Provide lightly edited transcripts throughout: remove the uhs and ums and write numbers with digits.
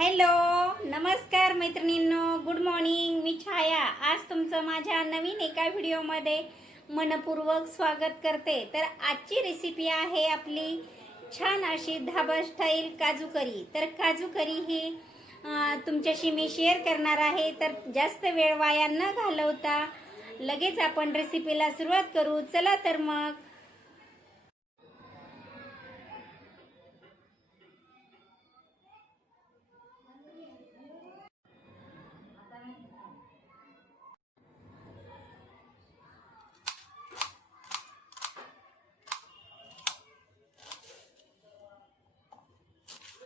Hello, नमस्कार मैत्रिणींनो, good morning. मी छाया आज तुमचं माझ्या नवीन एका व्हिडिओमध्ये मनपूर्वक स्वागत करते. तर आजची रेसिपी आहे आपली छान अशी धाबा स्टाईल काजू करी. तर काजू करी ही तुमच्याशी मी शेअर करणार आहे. तर जास्त वेळ वाया न घालवता लगेच आपण रेसिपीला सुरुवात करू. चला तर मग.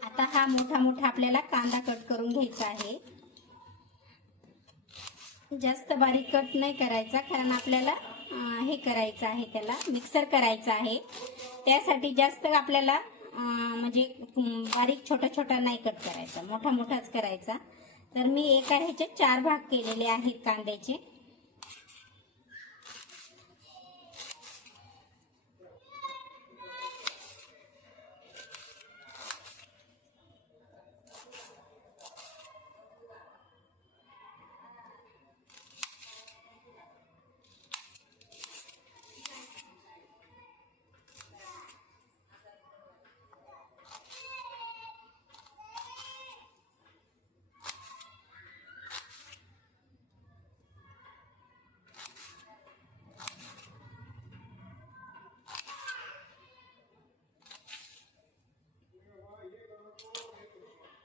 आता हा मोठा मोठा आपल्याला कांदा कट करून घ्यायचा आहे. जास्त बारीक कट नाही करायचा, कारण आपल्याला हे करायचं आहे, त्याला मिक्सर करायचं आहे. त्यासाठी जास्त आपल्याला म्हणजे बारीक छोटा छोटा नाही कट करायचा, मोठा मोठाच करायचा. तर मी एका ह्याचे 4 भाग केलेले आहेत कांद्याचे.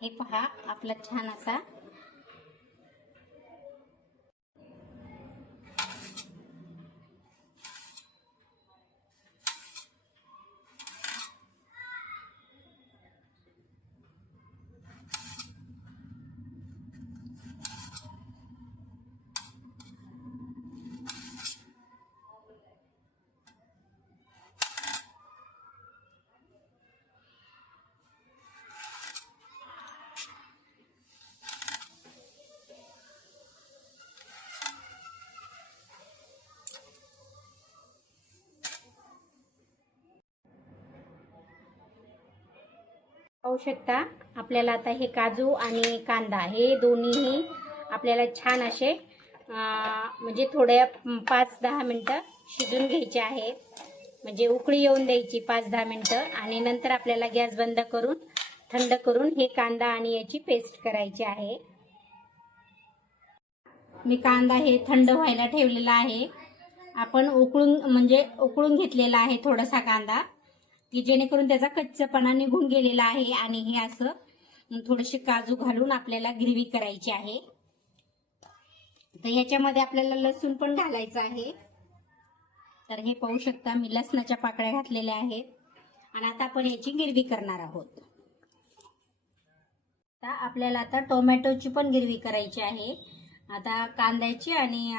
हे पहा आपला छान असा पाहू शकता. आपल्याला आता हे काजू आणि कांदा हे दोन्हीही आपल्याला छान असे म्हणजे थोड्या 5-10 मिनिटं शिजून घ्यायचे आहेत. म्हणजे उकळी येऊन द्यायची 5-10 मिनिटं, आणि नंतर आपल्याला गॅस बंद करून थंड करून हे कांदा आणि याची पेस्ट करायची आहे. मी कांदा हे थंड व्हायला ठेवलेला आहे. आपण उकळून घेतलेला आहे थोडासा कांदा, की जेणेकरून त्याचा कच्चपणा निघून गेलेला आहे. आणि हे असं थोडेसे काजू घालून आपल्याला ग्रेव्ही करायची आहे. तर ह्याच्यामध्ये आपल्याला लसूण पण घालायचं आहे. तर हे पाहू शकता, मी लसणाच्या पाकळ्या घातलेल्या आहेत. आणि आता आपण याची ग्रेव्ही करणार आहोत. आता आपल्याला टोमॅटोची पण ग्रेव्ही करायची आहे. आता कांद्याची आणि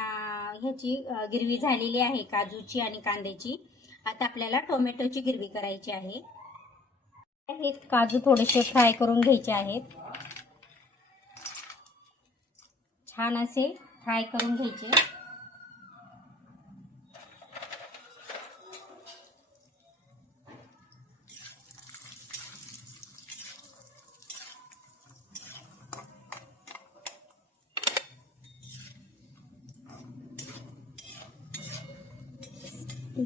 ह्याची ग्रेव्ही झालेली आहे, काजूची आणि कांद्याची. आता आपल्याला टोमॅटोची ग्रेव्ही करायची आहे. हे काजू थोडेसे फ्राय करून घ्यायचे आहेत. छान असे फ्राय करून घ्यायचे.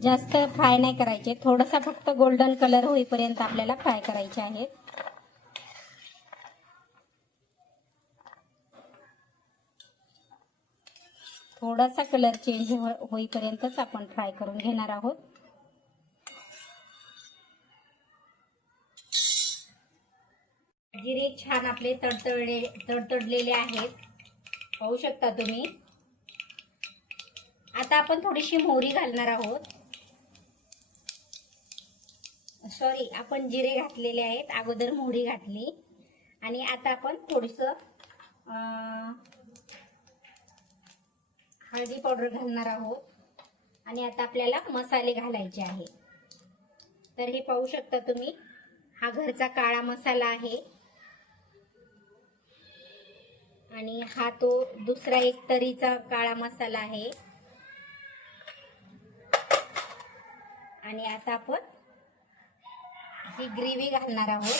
जास्त फ्राय नाही करायचे, थोडासा फक्त गोल्डन कलर होईपर्यंत आपल्याला फ्राय करायचे आहे. थोडासा कलर चेंज होईपर्यंतच आपण फ्राय करून घेणार आहोत. जिरे छान आपले तडतडलेले आहेत, पाहू शकता तुम्ही. आता आपण थोडीशी मोहरी घालणार आहोत. सॉरी, आपण जिरे घातलेले आहेत, अगोदर मोहरी घातली. आणि आता आपण थोडंसं हळदी पावडर घालणार आहोत. आणि आता आपल्याला मसाले घालायचे आहे. तर हे पाहू शकता तुम्ही, हा घरचा काळा मसाला आहे. आणि हा तो दुसरा एक तरीचा काळा मसाला आहे. आणि आता आपण ही ग्रेव्ही घालणार आहोत.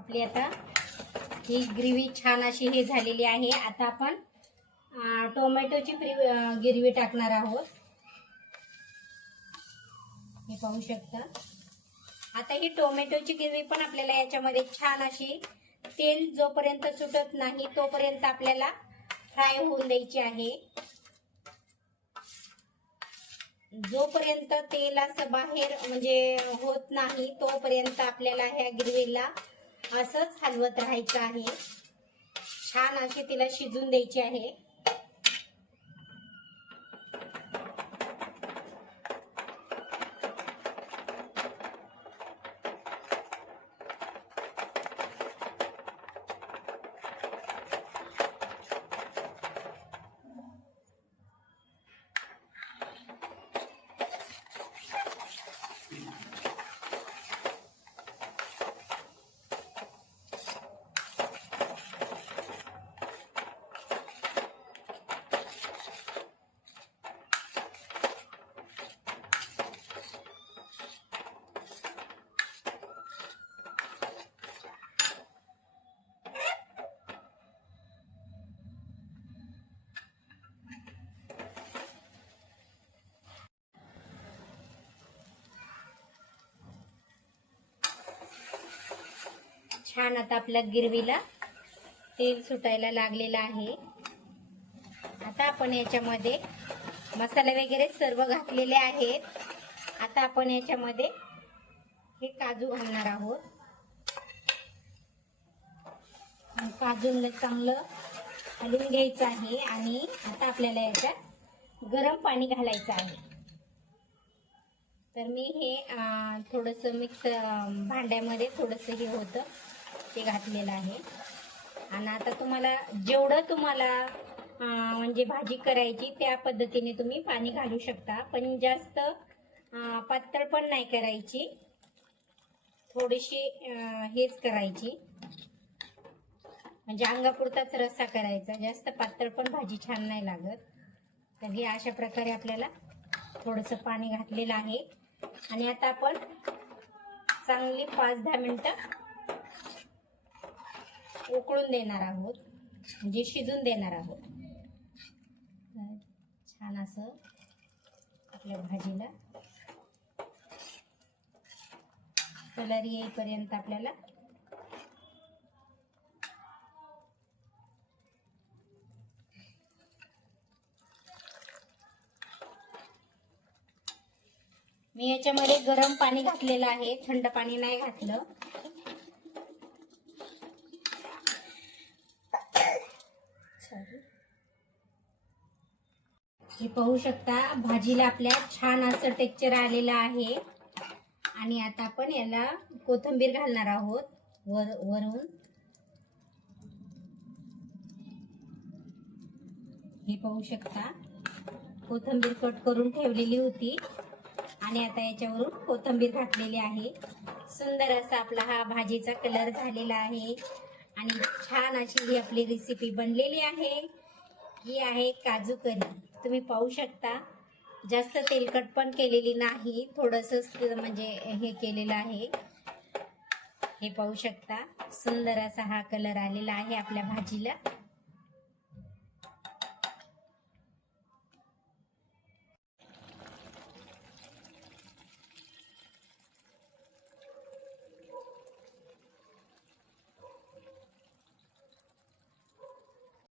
आपली आता ही ग्रेव्ही छान अशी हे झालेली आहे. आता आपण टोमॅटोची ग्रेव्ही टाकणार आहोत. हे पाहू शकता. आता ही टोमॅटोची ग्रेव्ही पण आपल्याला याच्यामध्ये छान अशी तेल जोपर्यंत सुटत नाही तोपर्यंत आपल्याला फ्राय होऊन द्यायची आहे. जोपर्यंत तेल असं बाहेर म्हणजे होत नाही तोपर्यंत आपल्याला ह्या ग्रेव्हीला असंच हलवत राहायचं आहे. छान अशी तिला शिजून द्यायची आहे. छान आता आपल्या गिरवीला तेल सुटायला लागलेलं आहे. आता आपण याच्यामध्ये मसाले वगैरे सर्व घातलेले आहेत. आता आपण याच्यामध्ये हे काजू घालणार आहोत. काजूला चांगलं हलवून घ्यायचं आहे आणि आता आपल्याला याच्यात गरम पाणी घालायचं आहे. तर मी हे थोडंसं मिक्स भांड्यामध्ये थोडंसं हे होतं ते घातलेलं आहे. आणि आता तुम्हाला जेवढं तुम्हाला म्हणजे भाजी करायची त्या पद्धतीने तुम्ही पाणी घालू शकता. पण जास्त पातळ पण नाही करायची, थोडीशी हेच करायची म्हणजे अंगापुरताच रस्सा करायचा. जास्त पातळ पण भाजी छान नाही लागत. तर हे अशा प्रकारे आपल्याला थोडंसं पाणी घातलेलं आहे. आणि आता आपण चांगली 5-10 मिनिटं उकळून देणार आहोत म्हणजे शिजून देणार आहोत. छान असं आपल्या भाजीला कलर येईपर्यंत आपल्याला मी याच्यामध्ये गरम पाणी घातलेलं आहे, थंड पाणी नाही घातलं. हे पाहू शकता भाजीला आपल्या छान असं टेक्स्चर आलेलं आहे. आणि आता आपण याला कोथिंबीर घालणार आहोत वरून. हे पाहू शकता कोथिंबीर कट करून ठेवलेली होती आणि आता याच्यावरून कोथिंबीर घातलेली आहे. सुंदर असा आपला हा भाजीचा कलर झालेला आहे आणि छान अशी ही आपली रेसिपी बनलेली आहे. ही आहे काजू करी. तुम्ही पाहू शकता जास्त तेलकट पण केलेली नाही, थोडंसं म्हणजे हे केलेलं आहे. हे पाहू शकता सुंदर असा हा कलर आलेला आहे आपल्या भाजीला.